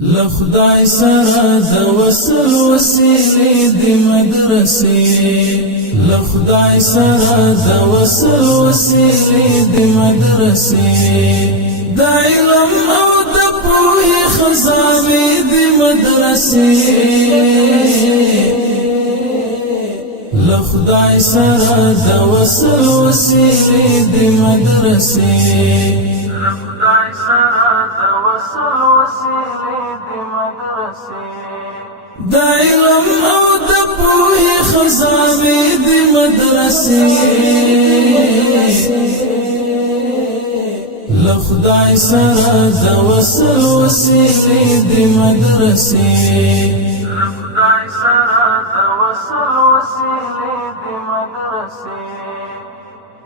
لخدای سره د وصل وسیلې د مدرسې لخدای سره د وصل وسیلې د مدرسې د علم او د پوهې خزانې د مدرسې لخدای سره د وصل وسیلې د مدرسې لخدای سره د وصل وسیلې د مدرسې د علم او د پوهې خزانې د مدرسې لخدای سره د وصل وسیلې د مدرسې لخدای سره د وصل وسیلې د مدرسې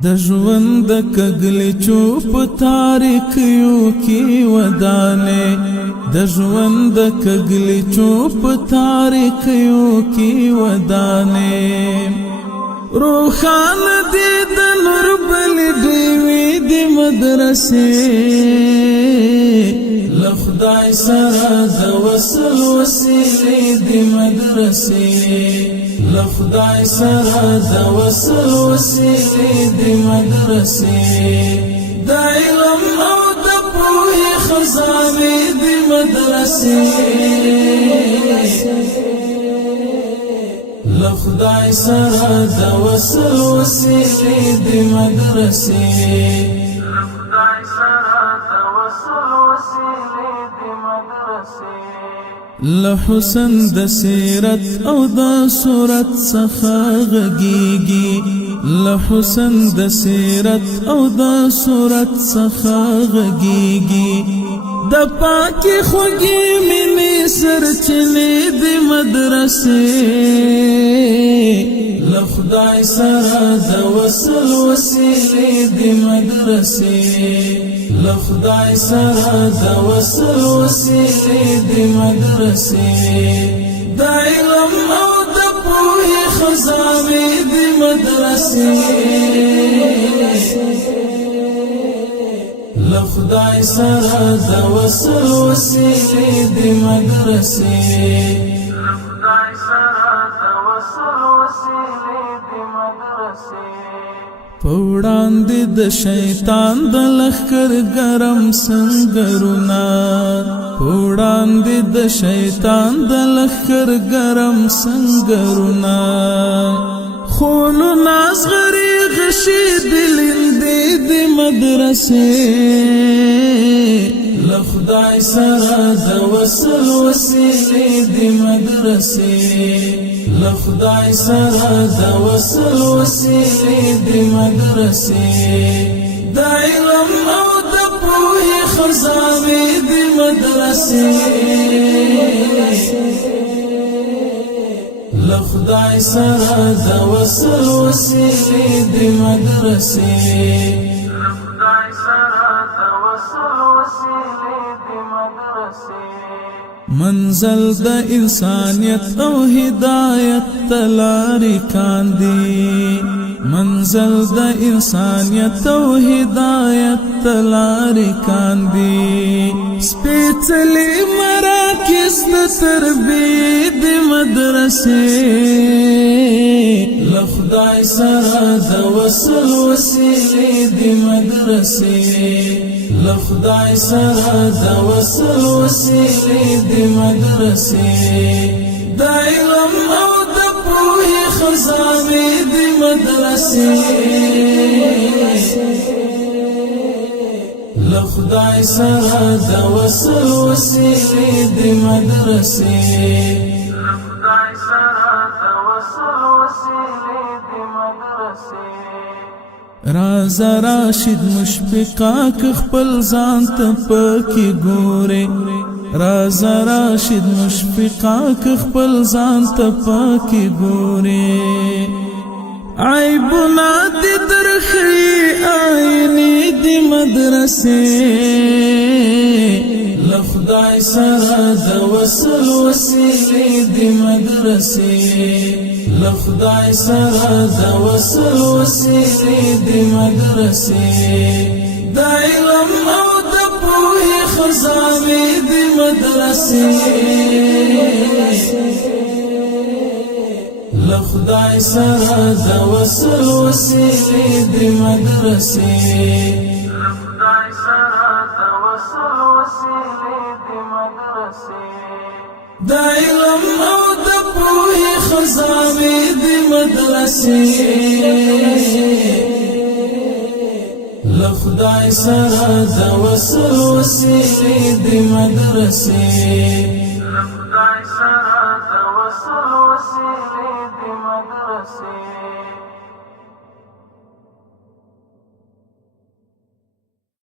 د ژوند کګلې چوپ تاریکیو کې ودانې د ژوند کګلې چوپ تاریکیو کې ودانې روخان دې د نور بل دیوی د مدرسې لخدای سره د وصل وسیلې د مدرسې لخدای سره د وصل وسیلې د مدرسې د علم او د پوهې خزانې د مدرسې لخدای سره د وصل وسیلې د مدرسې لخدای سره د وصل وسیلې د مدرسې لحسن د سیرت او د صورت څخه غږیږي لحسن د سیرت او د صورت څخه غږیږي د پاکي خوږې مینې سرچینې د مدرسې لخدای سره د وصل وسیلې د مدرسې لخدای سره د وصل وسیلې د مدرسې د علم او د پوهې خزانې د مدرسې لخدای سره د وصل وسیلې د مدرسې لخدای سره د وصل وسیلې د مدرسې پوړاندې د شیطان د لخر ګرم سنگرونه پوړاندې د شیطان د لخر ګرم سنگرونه خولو ناز غری غشي دلندې د مدرسې لخدای سره د وصل وسیلې د مدرسې لخدای سره د وصل وسیلې د مدرسې د علم او د پوهې خزانې د مدرسې لخدای سره د وصل وسیلې د مدرسې لخدای سره د وصل وسیلې د مدرسې منزل د انسانیت او هدایت تلاری کاندي منزل د انسانیت او هدایت تلاری کاندي سپېڅلې مراکز د تربیې د مدرسې لخدای سره د وصل وسیلې د مدرسې لخدای سره د وصل وسیلې د مدرسې د علم او د پوهې خزانې د مدرسې لخدای سره د وصل وسیلې د مدرسې لخدای سره د وصل وسیلې د مدرسې رازا راشد مشفقا که خپل ځان ته پکې ګورې رازا راشد مشفقا که خپل ځان ته پکې ګورې عیبونه دې درښیي آینې د مدرسې لخدای سره د وصل وسیلې د مدرسې لخدای سره د وصل وسیلې د مدرسې د علم او د پوهې خزانه دی مدرسې لخدای سره د وصل وسیلې دی مدرسې لخدای سره د وصل وسیلې دی مدرسې د علم او د پوهې خزانه دی مدرسې لخدای سره د وصل وسیلې دی مدرسې